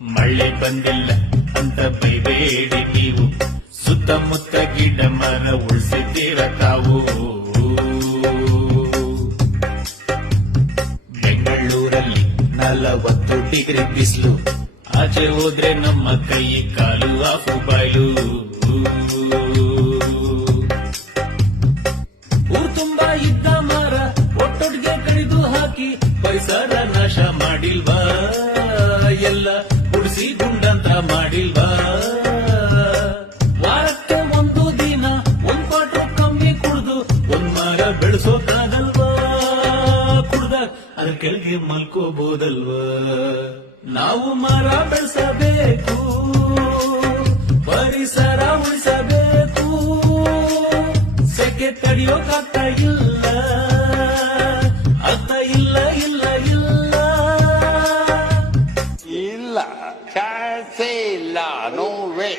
ಮಳೆ ಬಂದಿಲ್ಲ ಅಂತ ಬೈಬೇಡಿ ನೀವು, ಸುತ್ತಮುತ್ತ ಗಿಡ ಮರ ಉಳಿಸಿದ್ದೀರ ತಾವು. ಬೆಂಗಳೂರಲ್ಲಿ 40 ಡಿಗ್ರಿ ಬಿಸಿಲು, ಆಚೆ ಹೋದ್ರೆ ನಮ್ಮ ಕೈ ಕಾಲು ಆಫು ಬಾಯ್ಲು. ಊರ್ ತುಂಬಾ ಇದ್ದ ಮರ ಒಟ್ಟೊಟ್ಟಿಗೆ ಕಡಿದು ಹಾಕಿ ಪರಿಸರ ನಾಶ ಮಾಡಿಲ್ವಾ, ಎಲ್ಲ ಗುಡಿಸಿ ಗುಂಡಂತ ಮಾಡಿಲ್ವಾ. ವಾರಕ್ಕೆ ಒಂದು ದಿನ 1 ಕ್ವಾರ್ಟರ್ ಕಮ್ಮಿ ಕುಡ್ದು 1 ಮರ ಬೆಳೆಸೋಕಾಗಲ್ವಾ, ಕುಡ್ದ ಅದ್ರ ಕೆಳಗೆ ಮಲ್ಕೋಬಹುದಲ್ವಾ. ನಾವು ಮರ ಬೆಳೆಸಬೇಕು, ಪರಿಸರ ಉಳಿಸಬೇಕು, ಸೆಕೆ ತಡೆಯೋಕಾಗ್ತಾ ಇಲ್ಲ, ಆಗ್ತಾ ಇಲ್ಲ ಇಲ್ಲ ಇಲ್ಲ ಇಲ್ಲ, ಚಾನ್ಸೇ ಇಲ್ಲ, ನೋ ವೇ.